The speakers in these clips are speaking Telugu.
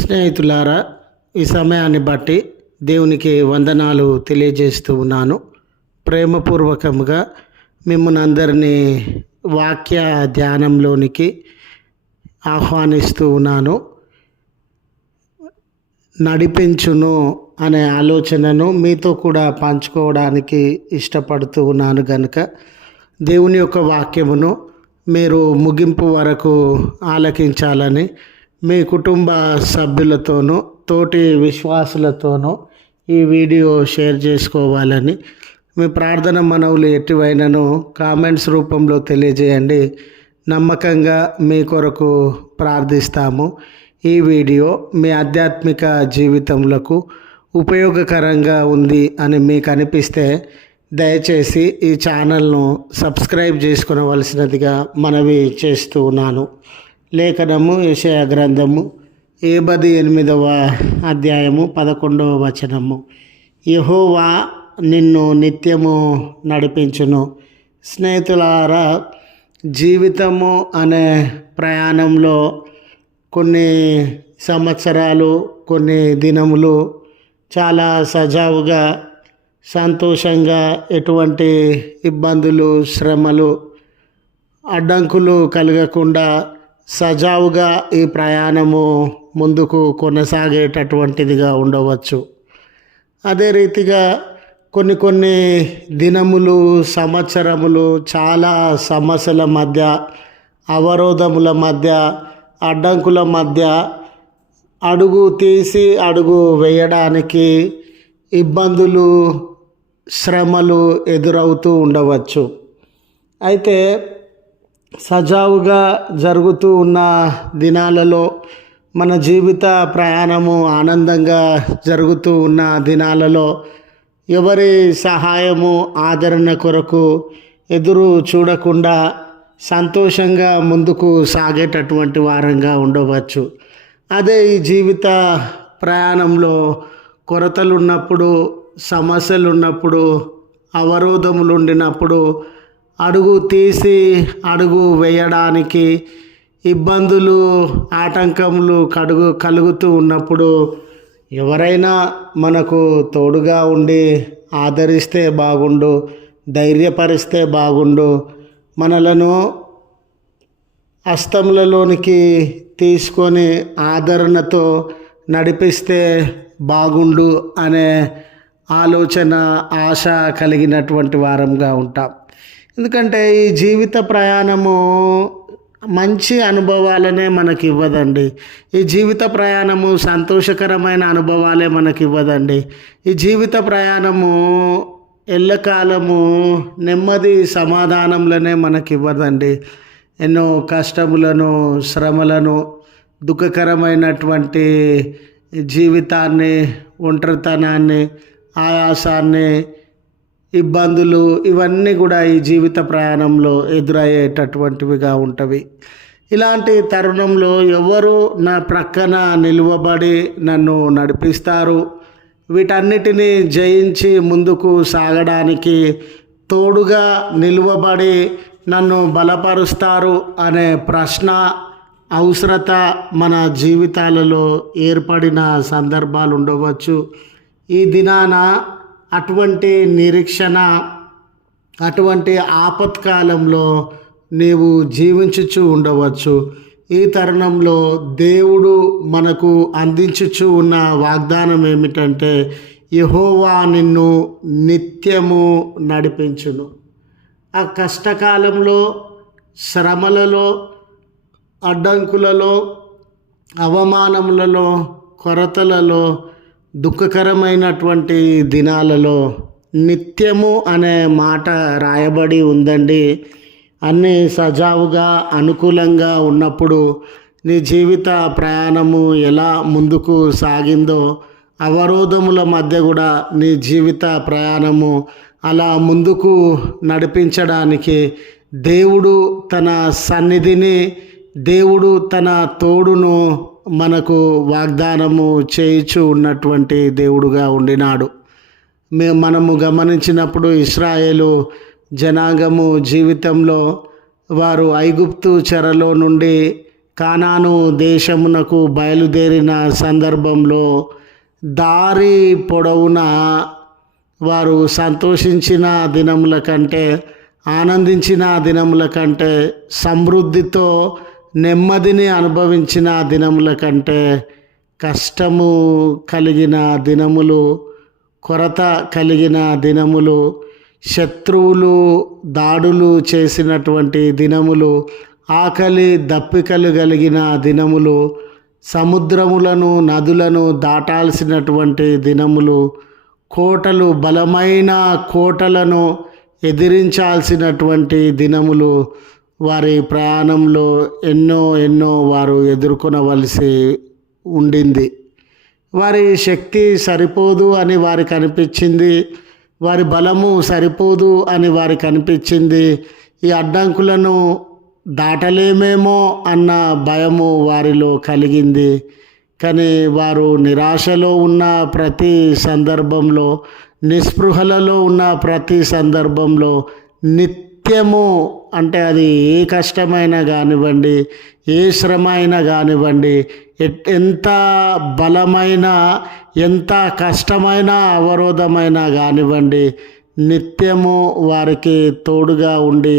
స్నేహితులారా, ఈ సమయాన్ని బట్టి దేవునికి వందనాలు తెలియజేస్తూ ఉన్నాను. ప్రేమపూర్వకంగా మిమ్మల్ని అందరినీ వాక్య ధ్యానంలోనికి ఆహ్వానిస్తూ ఉన్నాను. నడిపించును అనే ఆలోచనను మీతో కూడా పంచుకోవడానికి ఇష్టపడుతూ ఉన్నాను గనుక దేవుని యొక్క వాక్యమును మీరు ముగింపు వరకు ఆలకించాలని మీ కుటుంబ సభ్యులతోనూ తోటి విశ్వాసులతోనూ ఈ వీడియో షేర్ చేసుకోవాలని మీ ప్రార్థన మనవులు ఎటువైనను కామెంట్స్ రూపంలో తెలియజేయండి. నమ్మకంగా మీ కొరకు ప్రార్థిస్తాము. ఈ వీడియో మీ ఆధ్యాత్మిక జీవితములకు ఉపయోగకరంగా ఉంది అని మీకు అనిపిస్తే దయచేసి ఈ ఛానల్ను సబ్స్క్రైబ్ చేసుకునవలసినదిగా మనవి చేస్తూ ఉన్నాను. లేఖనము యెషయా గ్రంథము 78వ అధ్యాయము 11వ వచనము. యెహోవా నిన్ను నిత్యము నడిపించును. స్నేహితులారా, జీవితము అనే ప్రయాణంలో కొన్ని సంవత్సరాలు, కొన్ని దినములు చాలా సజావుగా, సంతోషంగా, ఎటువంటి ఇబ్బందులు, శ్రమలు, అడ్డంకులు కలగకుండా సజావుగా ఈ ప్రయాణము ముందుకు కొనసాగేటటువంటిదిగా ఉండవచ్చు. అదే రీతిగా కొన్ని దినములు, సంవత్సరములు చాలా సమస్యల మధ్య, అవరోధముల మధ్య, అడ్డంకుల మధ్య అడుగు తీసి అడుగు వేయడానికి ఇబ్బందులు, శ్రమలు ఎదురవుతూ ఉండవచ్చు. అయితే సజావుగా జరుగుతూ ఉన్న దినాలలో, మన జీవిత ప్రయాణము ఆనందంగా జరుగుతూ ఉన్న దినాలలో ఎవరి సహాయము, ఆదరణ కొరకు ఎదురు చూడకుండా సంతోషంగా ముందుకు సాగేటటువంటి వారంగా ఉండవచ్చు. అదే ఈ జీవిత ప్రయాణంలో కొరతలు ఉన్నప్పుడు, సమస్యలు ఉన్నప్పుడు, అవరోధములు ఉండినప్పుడు, అడుగు తీసి అడుగు వేయడానికి ఇబ్బందులు, ఆటంకములు కలుగుతూ ఉన్నప్పుడు ఎవరైనా మనకు తోడుగా ఉండి ఆదరిస్తే బాగుండు, ధైర్యపరిస్తే బాగుండు, మనలను హస్తములలోనికి తీసుకొని ఆదరణతో నడిపిస్తే బాగుండు అనే ఆలోచన, ఆశ కలిగినటువంటి వారంగా ఉంటాం. ఎందుకంటే ఈ జీవిత ప్రయాణము మంచి అనుభవాలనే మనకి ఇవ్వదండి. ఈ జీవిత ప్రయాణము సంతోషకరమైన అనుభవాలే మనకి ఇవ్వదండి. ఈ జీవిత ప్రయాణము ఎల్లకాలము నెమ్మది, సమాధానంలోనే మనకి ఇవ్వదండి. ఎన్నో కష్టములను, శ్రమలను, దుఃఖకరమైనటువంటి జీవితాన్ని, ఒంటరితనాన్ని, ఆయాసాన్ని, ఇబ్బందులు, ఇవన్నీ కూడా ఈ జీవిత ప్రయాణంలో ఎదురయ్యేటటువంటివిగా ఉంటవి. ఇలాంటి తరుణంలో ఎవరు నా ప్రక్కన నిలువబడి నన్ను నడిపిస్తారు, వీటన్నిటినీ జయించి ముందుకు సాగడానికి తోడుగా నిలువబడి నన్ను బలపరుస్తారు అనే ప్రశ్న, అవసరత మన జీవితాలలో ఏర్పడిన సందర్భాలు ఉండవచ్చు. ఈ దినాన అటువంటి నిరీక్షణ, అటువంటి ఆపత్కాలంలో నీవు జీవించుచు ఉండవచ్చు. ఈ తరుణంలో దేవుడు మనకు అందించుచు ఉన్న వాగ్దానం ఏమిటంటే, యెహోవా నిన్ను నిత్యము నడిపించును. ఆ కష్టకాలంలో, శ్రమలలో, అడ్డంకులలో, అవమానములలో, కొరతలలో, దుఃఖకరమైనటువంటి దినాలలో నిత్యము అనే మాట రాయబడి ఉందండి. అన్నీ సజావుగా, అనుకూలంగా ఉన్నప్పుడు నీ జీవిత ప్రయాణము ఎలా ముందుకు సాగిందో, అవరోధముల మధ్య కూడా నీ జీవిత ప్రయాణము అలా ముందుకు నడిపించడానికి దేవుడు తన సన్నిధిని, దేవుడు తన తోడును మనకు చేయిచు ఉన్నటువంటి దేవుడుగా ఉండినాడు. మనము గమనించినప్పుడు ఇశ్రాయేలు జనాంగము జీవితంలో వారు ఐగుప్తు చెరలో నుండి కానాను దేశమునకు బయలుదేరిన సందర్భంలో దారి పొడవునా వారు సంతోషించిన దినముల కంటే, ఆనందించిన దినముల కంటే, సమృద్ధితో నెమ్మదిని అనుభవించిన దినముల కంటే కష్టము కలిగిన దినములు, కొరత కలిగిన దినములు, శత్రువులు దాడులు చేసినటువంటి దినములు, ఆకలి దప్పికలు కలిగిన దినములు, సముద్రములను నదులను దాటాల్సినటువంటి దినములు, కోటలు బలమైన కోటలను ఎదిరించాల్సినటువంటి దినములు, వారి ప్రయాణంలో ఎన్నో వారు ఎదుర్కొనవలసి ఉండింది. వారి శక్తి సరిపోదు అని వారికి అనిపించింది, వారి బలము సరిపోదు అని వారికి అనిపించింది. ఈ అడ్డంకులను దాటలేమేమో అన్న భయము వారిలో కలిగింది. కానీ వారు నిరాశలో ఉన్న ప్రతి సందర్భంలో, నిస్పృహలలో ఉన్న ప్రతి సందర్భంలో నిత్యము, అంటే అది ఏ కష్టమైనా కానివ్వండి, ఏ శ్రమ అయినా కానివ్వండి, ఎంత బలమైన, ఎంత కష్టమైన అవరోధమైనా కానివ్వండి, నిత్యము వారికి తోడుగా ఉండి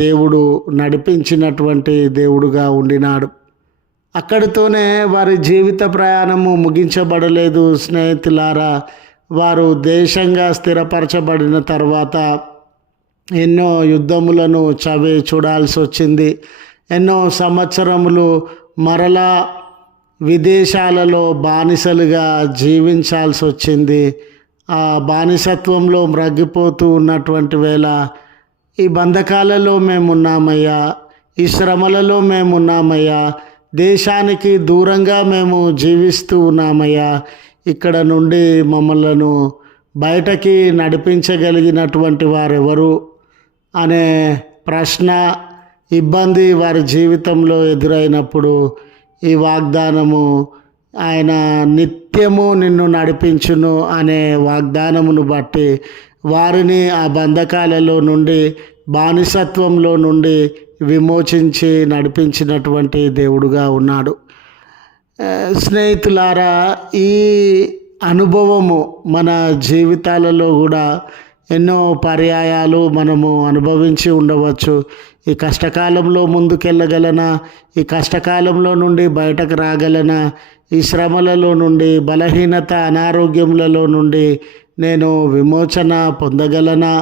దేవుడు నడిపించినటువంటి దేవుడుగా ఉండినాడు. అక్కడితోనే వారి జీవిత ప్రయాణము ముగించబడలేదు స్నేహితులారా. వారు దేశంగా స్థిరపరచబడిన తర్వాత ఎన్నో యుద్ధములను చూడాల్సి వచ్చింది. ఎన్నో సంవత్సరములు మరలా విదేశాలలో బానిసలుగా జీవించాల్సి వచ్చింది. ఆ బానిసత్వంలో మ్రగ్గిపోతూ ఉన్నటువంటి వేళ, ఈ బంధకాలలో మేమున్నామయ్యా, ఈ శ్రమలలో మేమున్నామయ్యా, దేశానికి దూరంగా మేము జీవిస్తూ ఉన్నామయ్యా, ఇక్కడ నుండి మమ్మలను బయటకి నడిపించగలిగినటువంటి వారెవరు అనే ప్రశ్న, ఇబ్బంది వారి జీవితంలో ఎదురైనప్పుడు ఈ వాగ్దానము, ఆయన నిత్యము నిన్ను నడిపించును అనే వాగ్దానమును బట్టి వారిని ఆ బంధకాలలో నుండి, బానిసత్వంలో నుండి విమోచించి నడిపించినటువంటి దేవుడుగా ఉన్నాడు. స్నేహితులారా, ఈ అనుభవము మన జీవితాలలో కూడా ఎన్నో పర్యాయాలు మనము అనుభవించి ఉండవచ్చు. ఈ కష్టకాలంలో ముందుకెళ్ళగలనా, ఈ కష్టకాలంలో నుండి బయటకు రాగలనా, ఈ శ్రమలలో నుండి, బలహీనత అనారోగ్యములలో నుండి నేను విమోచన పొందగలనా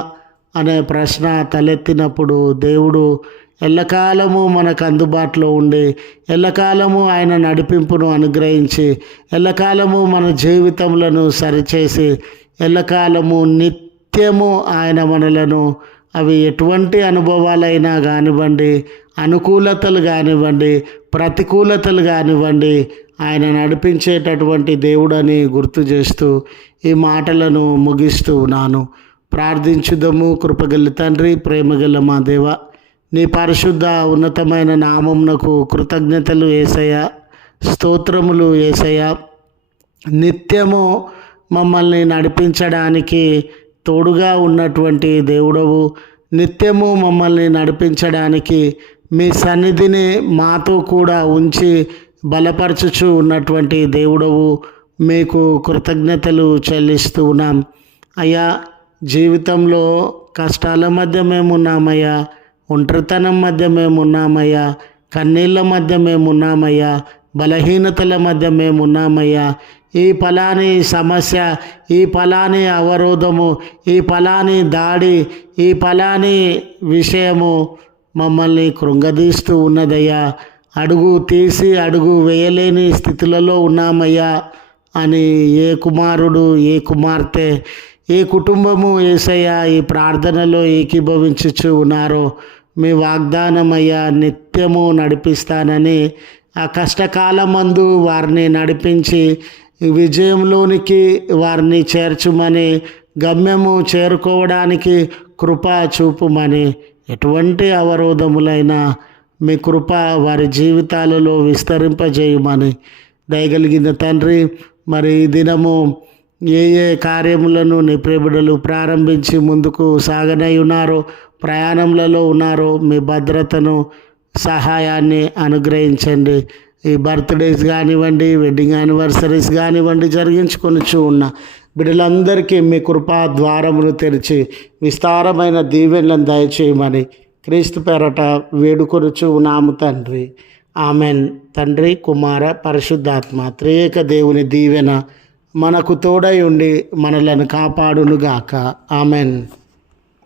అనే ప్రశ్న తలెత్తినప్పుడు దేవుడు ఎల్లకాలము మనకు అందుబాటులో ఉండి, ఎల్లకాలము ఆయన నడిపింపును అనుగ్రహించి, ఎల్లకాలము మన జీవితములను సరిచేసి, ఎల్లకాలము నిత్యము ఆయన మనలను, అవి ఎటువంటి అనుభవాలైనా కానివ్వండి, అనుకూలతలు కానివ్వండి, ప్రతికూలతలు కానివ్వండి, ఆయన నడిపించేటటువంటి దేవుడని గుర్తు చేస్తూ ఈ మాటలను ముగిస్తూ ఉన్నాను. ప్రార్థించుదము. కృపగల తండ్రి, ప్రేమగల మా దేవ, నీ పరిశుద్ధ ఉన్నతమైన నామమునకు కృతజ్ఞతలు యేసయ్యా, స్తోత్రములు యేసయ్యా. నిత్యము మమ్మల్ని నడిపించడానికి తోడుగా ఉన్నటువంటి దేవుడవు, నిత్యము మమ్మల్ని నడిపించడానికి మీ సన్నిధిని మాతో కూడా ఉంచి బలపరచుచు ఉన్నటువంటి దేవుడవు, మీకు కృతజ్ఞతలు చెల్లిస్తూ ఉన్నాం అయ్యా. జీవితంలో కష్టాల మధ్య మేమున్నామయ్యా, ఒంటరితనం మధ్య మేమున్నామయ్యా, కన్నీళ్ళ మధ్య మేమున్నామయ్యా, బలహీనతల మధ్య మేమున్నామయ్యా. ఈ ఫలాని సమస్య, ఈ ఫలాని అవరోధము, ఈ ఫలాని దాడి, ఈ ఫలాని విషయము మమ్మల్ని కృంగదీస్తూ ఉన్నదయ్యా. అడుగు తీసి అడుగు వేయలేని స్థితులలో ఉన్నామయ్యా అని ఏ కుమారుడు, ఏ కుమార్తె, ఏ కుటుంబము యేసయ్యా ఈ ప్రార్థనలో ఏకీభవించుచు ఉన్నారో, మీ వాగ్దానమయ్యా నిత్యము నడిపిస్తానని, ఆ కష్టకాలమందు వారిని నడిపించి విజయంలోనికి వారిని చేర్చుమని, గమ్యము చేరుకోవడానికి కృప చూపుమని, ఎటువంటి అవరోధములైనా మీ కృప వారి జీవితాలలో విస్తరింపజేయమని దయగలిగిన తండ్రి, మరి ఈ దినము ఏ ఏ కార్యములను నీ ప్రియబిడ్డలు ప్రారంభించి ముందుకు సాగనై ఉన్నారో, ప్రయాణంలలో ఉన్నారో, మీ భద్రతను సహాయాన్ని అనుగ్రహించండి. ఈ బర్త్డేస్ కానివ్వండి, వెడ్డింగ్ యానివర్సరీస్ కానివ్వండి, జరిగించుకొనిచూ ఉన్న బిడ్డలందరికీ మీ కృపా ద్వారమును తెరిచి విస్తారమైన దీవెనలను దయచేయమని క్రీస్తు పేరట వేడుకొనుచు ఉన్నాము తండ్రి. ఆమెన్. తండ్రి, కుమార, పరిశుద్ధాత్మ త్రియేక దేవుని దీవెన మనకు తోడై ఉండి మనలను కాపాడునుగాక. ఆమెన్.